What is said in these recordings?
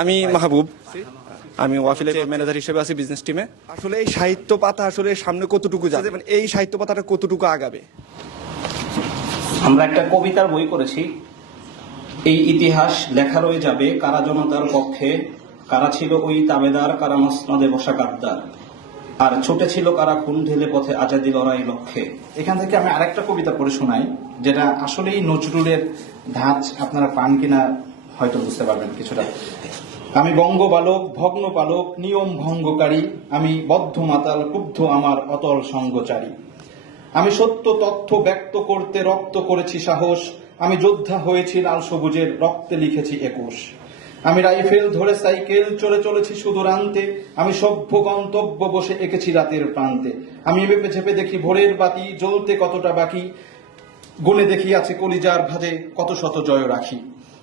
আমি মাহবুব, আমি ওয়াফিলের ম্যানেজার হিসেবে আছি বিজনেস টিমে। আসলে এই সাহিত্য পাতা আসলে সামনে কতটুকু যাবে, মানে এই সাহিত্য পাতাটা কতটুকু আগাবে? আমরা একটা কবিতার বই করেছি, এই ইতিহাস লেখা রয়ে যাবে কারা জনতার পক্ষে, কারা ছিল ওই তাবেদার, কারা মসনদে বসা গাদ্দার, আর ছোটে ছিল কারা খুন ঢেলে পথে আজাদি লড়াই লক্ষ্যে। এখান থেকে আমি আরেকটা কবিতা পড়ে শোনাই, যেটা আসলেই নজরুলের ধাঁচ আপনারা পান কিনা হয়তো বুঝতে পারবেন কিছুটা। আমি বঙ্গবালক, ভগ্ন পালক, নিয়ম ভঙ্গকারী, আমি বদ্ধ মাতাল, ক্রুদ্ধ আমার অতল সঙ্গচারী। আমি সত্য তথ্য ব্যক্ত করতে রক্ত করেছি সাহস, আমি যোদ্ধা হয়েছি লাল সবুজের রক্তে লিখেছি 21। আমি রাইফেল ধরে সাইকেল চলে চলেছি সুদূরান্তে, আমি সভ্য গন্তব্য বসে এঁকেছি রাতের প্রান্তে। আমি মেপে ঝেপে দেখি ভোরের বাতি জ্বলতে কতটা বাকি, গুনে দেখি আছে কলিজার ভাজে কত শত জয় রাখি।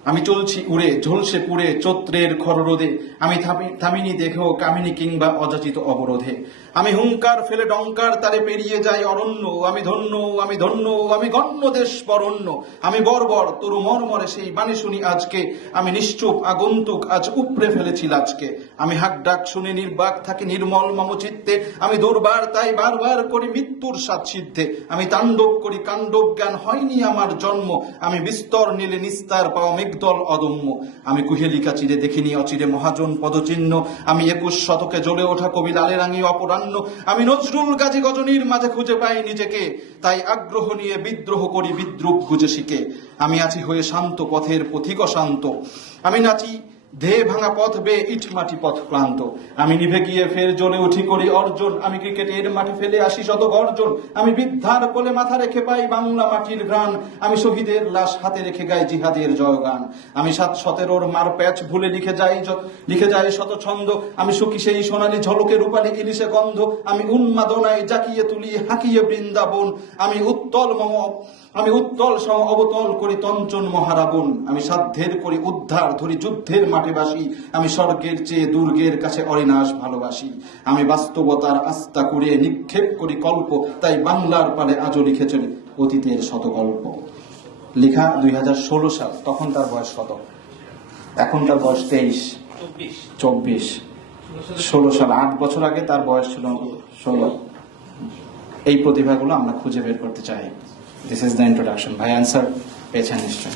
আমি চলছি উড়ে ঝলসে পুড়ে চৈত্রের খররোদে, আমি থামিনি দেখেও কামিনী কিংবা অযাচিত অবরোধে। আমি হুঙ্কার ফেলে ডঙ্কার তারে পেরিয়ে যাই অরণ্য, আমি ধন্য, আমি ধন্য, আমি গণ্য দেশ বরণ্য। আমি বর্বর তরু মরমরে সেই বাণী শুনি আজকে, আমি নিশ্চুপ আগন্তুক আজ উপড়ে ফেলেছি লাজকে। আমি হাক ডাক শুনে নির্বাক থাকি নির্মল মম চিত্তে, আমি দুর্বার তাই বারবার করি মৃত্যুর স্বাদ সিদ্ধে। আমি তাণ্ডব করি কাণ্ডব, জ্ঞান হয়নি আমার জন্ম, আমি বিস্তর নীলে নিস্তার পাওয়া মেঘদল অদম্য। আমি কুহেলিকা চিরে দেখিনি অচিরে মহাজন পদচিহ্ন, আমি 21 শতকে জ্বলে ওঠা কবি লালেরাঙি অপরাহ্ন। আমি নজরুল গাজী গজনীর মাঝে খুঁজে পাই নিজেকে, তাই আগ্রহ নিয়ে বিদ্রোহ করি বিদ্রুপ গুজে শিখে। আমি আছি হয়ে শান্ত পথের পথিক শান্ত, আমি নাচি ধেয়ে ভাঙা পথ বেয়ে ইট মাটি পথ ক্লান্ত। আমি নিভে গিয়ে ফের জ্বলে উঠি করি অর্জন, আমি ক্রিকেটের মাঠে ফেলে আসি শত গর্জন। আমি বৃদ্ধার কোলে মাথা রেখে পাই বাংলা মাটির ঘ্রাণ, আমি শহীদের লাশ হাতে রেখে গাই জিহাদের জয়গান। আমি 7-17 মার প্যাচ ভুলে লিখে যাই শত ছন্দ, আমি সুখী সেই সোনালী ঝলকে রূপালী ইলিশে গন্ধ। আমি উন্মাদনায় জাকিয়ে তুলি হাঁকিয়ে বৃন্দাবন, আমি উত্তল সম অবতল করি তঞ্চন মহারাবণ। আমি সাধ্যের করি উদ্ধার ধরি যুদ্ধের মাঠে বাসি, আমি স্বর্গের চেয়ে দুর্গের কাছে অরিনাশ ভালোবাসি। আমি বাস্তবতার আস্থা করে নিক্ষেপ করি কল্প, তাই বাংলার পালে আজও লিখে চলি অতীতের শত গল্প। লেখা 2016 সাল, তখন তার বয়স কত? এখন তার বয়স 24। 16 সাল, 8 বছর আগে তার বয়স ছিল 16। এই প্রতিভাগুলো আমরা খুঁজে বের করতে চাই। This is the introduction. ভাই অ্যান্সার পেয়েছেন নিশ্চয়।